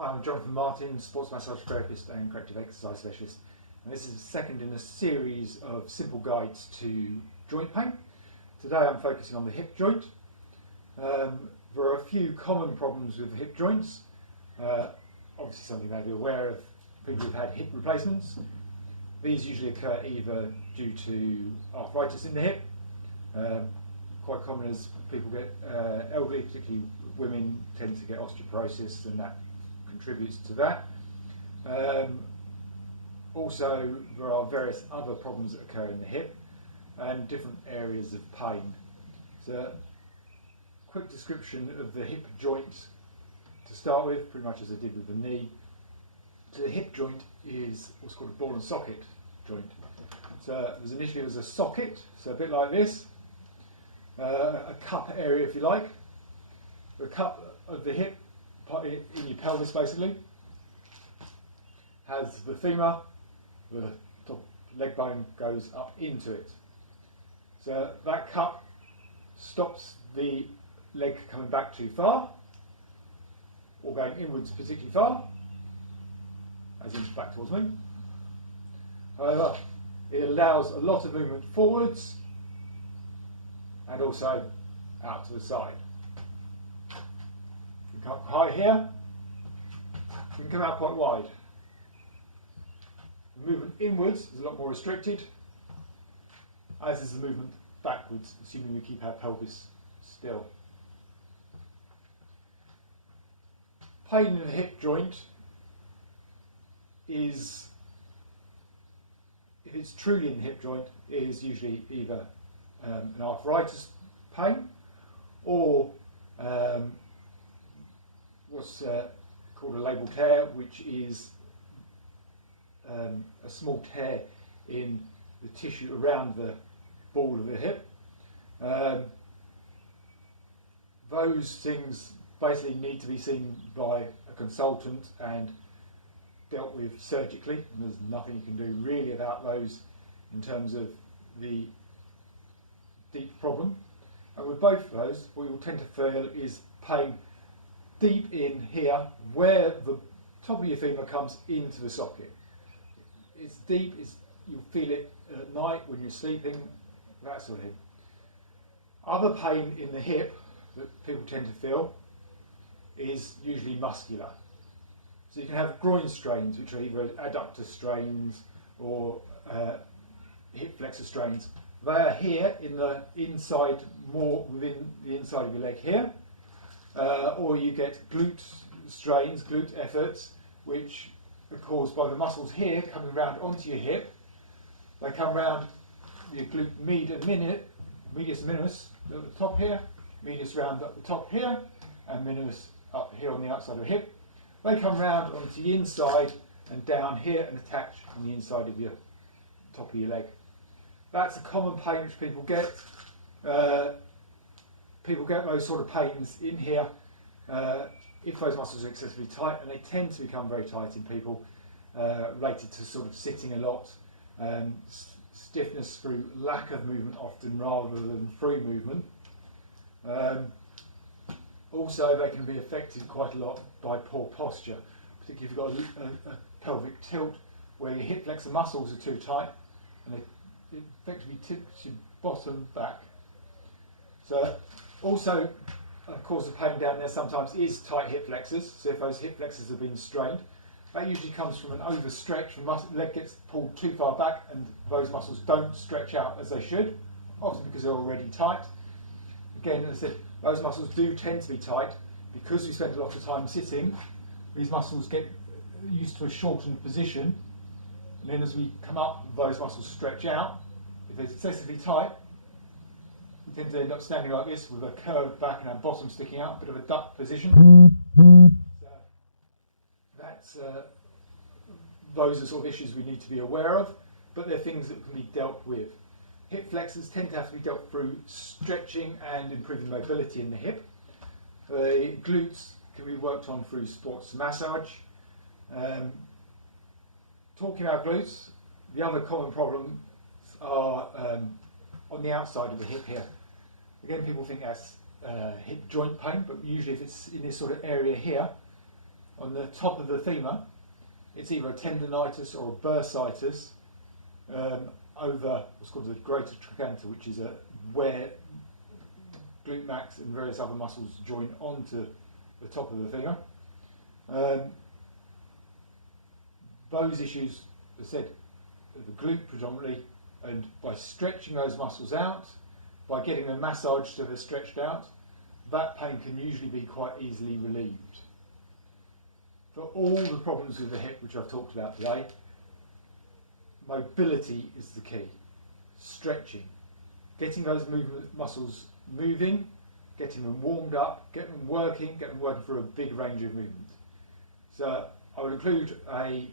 I'm Jonathan Martin, sports massage therapist and corrective exercise specialist, and this is the second in a series of simple guides to joint pain. Today I'm focusing on the hip joint. There are a few common problems with hip joints. Obviously something you may be aware of, people who've had hip replacements. These usually occur either due to arthritis in the hip, quite common as people get elderly, particularly women tend to get osteoporosis, and that contributes to that. Also, there are various other problems that occur in the hip and different areas of pain. So, quick description of the hip joint to start with, pretty much as I did with the knee. So the hip joint is what's called a ball and socket joint. So initially it was a socket, so a bit like this, a cup area if you like, the cup of the hip in your pelvis basically has the femur, the top leg bone goes up into it. So that cup stops the leg coming back too far or going inwards particularly far, as in back towards me. However, it allows a lot of movement forwards and also out to the side. You come up high here, you can come out quite wide. The movement inwards is a lot more restricted, as is the movement backwards, assuming we keep our pelvis still. Pain in the hip joint is, if it's truly in the hip joint, is usually either an arthritis pain or what's called a labral tear, which is a small tear in the tissue around the ball of the hip. Those things basically need to be seen by a consultant and dealt with surgically, and there's nothing you can do really about those in terms of the deep problem. And with both of those, what you'll tend to feel is pain deep in here, where the top of your femur comes into the socket. It's deep, you'll feel it at night when you're sleeping, that sort of thing. Other pain in the hip that people tend to feel is usually muscular. So you can have groin strains, which are either adductor strains or hip flexor strains. They are here in the inside, more within the inside of your leg here. Or you get glute strains, glute efforts, which are caused by the muscles here coming round onto your hip. They come round your glute medius minimus at the top here, medius round at the top here, and minimus up here on the outside of the hip. They come round onto the inside and down here and attach on the inside of your top of your leg. That's a common pain which people get. People get those sort of pains in here if those muscles are excessively tight, and they tend to become very tight in people related to sort of sitting a lot, stiffness through lack of movement often rather than through movement. Also, they can be affected quite a lot by poor posture, particularly if you've got a pelvic tilt where your hip flexor muscles are too tight and it effectively tips your bottom back. So, also, a cause of pain down there sometimes is tight hip flexors. So if those hip flexors have been strained, that usually comes from an overstretch. The leg gets pulled too far back and those muscles don't stretch out as they should, often because they're already tight. Again, as I said, those muscles do tend to be tight because we spend a lot of time sitting. These muscles get used to a shortened position, and then as we come up, those muscles stretch out. If they're excessively tight, we tend to end up standing like this with a curved back and our bottom sticking out, a bit of a duck position. So that's those are sort of issues we need to be aware of, but they're things that can be dealt with. Hip flexors tend to have to be dealt through stretching and improving mobility in the hip. The glutes can be worked on through sports massage. Talking about glutes, the other common problems are on the outside of the hip here. Again, people think that's hip joint pain, but usually if it's in this sort of area here, on the top of the femur, it's either a tendinitis or a bursitis over what's called the greater trochanter, which is where glute max and various other muscles join onto the top of the femur. Those issues, as I said, the glute predominantly, and by stretching those muscles out, by getting them massaged so they're stretched out, that pain can usually be quite easily relieved. For all the problems with the hip which I've talked about today, mobility is the key. Stretching, getting those muscles moving, getting them warmed up, getting them working for a big range of movement. So I will include a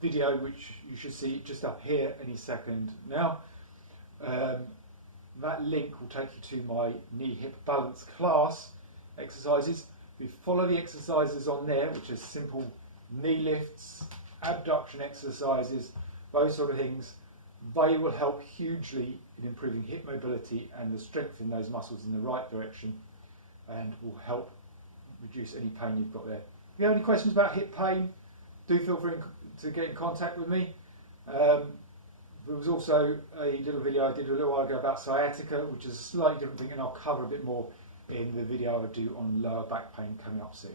video which you should see just up here any second now. That link will take you to my knee hip balance class exercises. We follow the exercises on there, which are simple knee lifts, abduction exercises, those sort of things. They will help hugely in improving hip mobility and the strength in those muscles in the right direction, and will help reduce any pain you've got there. If you have any questions about hip pain, do feel free to get in contact with me. There was also a little video I did a little while ago about sciatica, which is a slightly different thing, and I'll cover a bit more in the video I do on lower back pain coming up soon.